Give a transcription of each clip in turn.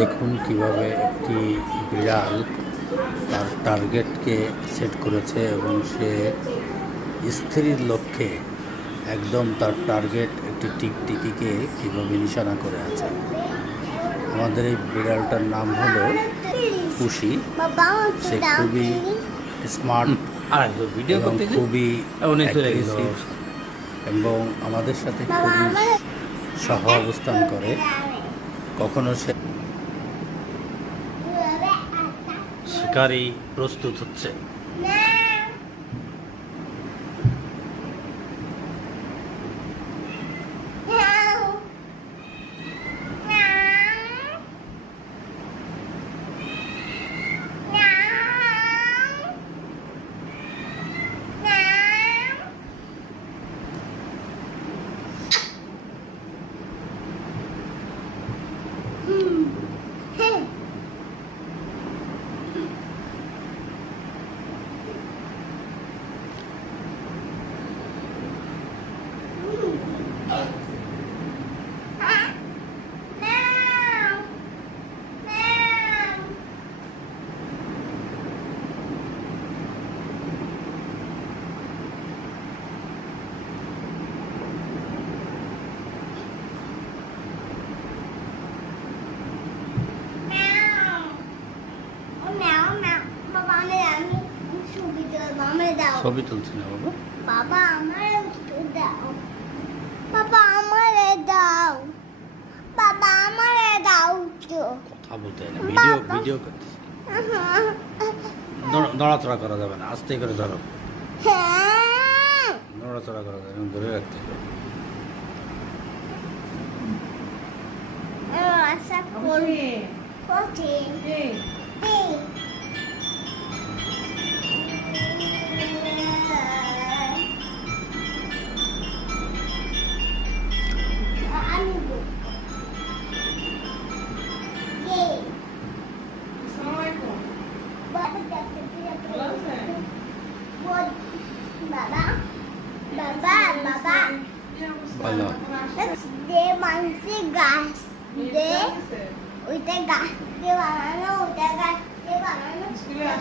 দেখুন কিভাবে একটি বিড়াল তার টার্গেটকে সেট করেছে এবং সে স্থির লক্ষ্যে একদম তার টার্গেট একটি টিকটিকিকে কীভাবে নিশানা করে আছে। আমাদের এই বিড়ালটার নাম হলো পুষি। সে খুবই স্মার্ট এবং খুবই অ্যাগ্রেসিভ এবং আমাদের সাথে খুবই সহ অবস্থান করে। কখনো সে শিকারী প্রস্তুত হচ্ছে। ছবি তুলছি না বাবা। বাবা আমার দাও, বাবা আমারে দাও, বাবা আমারে দাও। কথা বলতে হয় না, ভিডিও করতেছি। নড়াচড়া করা যাবে না, আস্তে করে ধরো। নড়াচড়া করা যাবে না, ধরে রাখতে হবে। আশা করি কঠিন। ভালো দে মানুষের গাছ দে, ওইটা গাছ দিয়ে বানানো, ওইটা গাছ দিয়ে বানানো,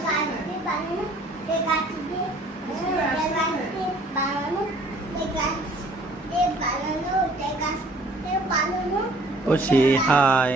গাছ দিয়ে বানানো, গাছ দিয়ে বানানো, গাছ দিয়ে বানানো, গাছ দিয়ে বানানো। খুশি হাই।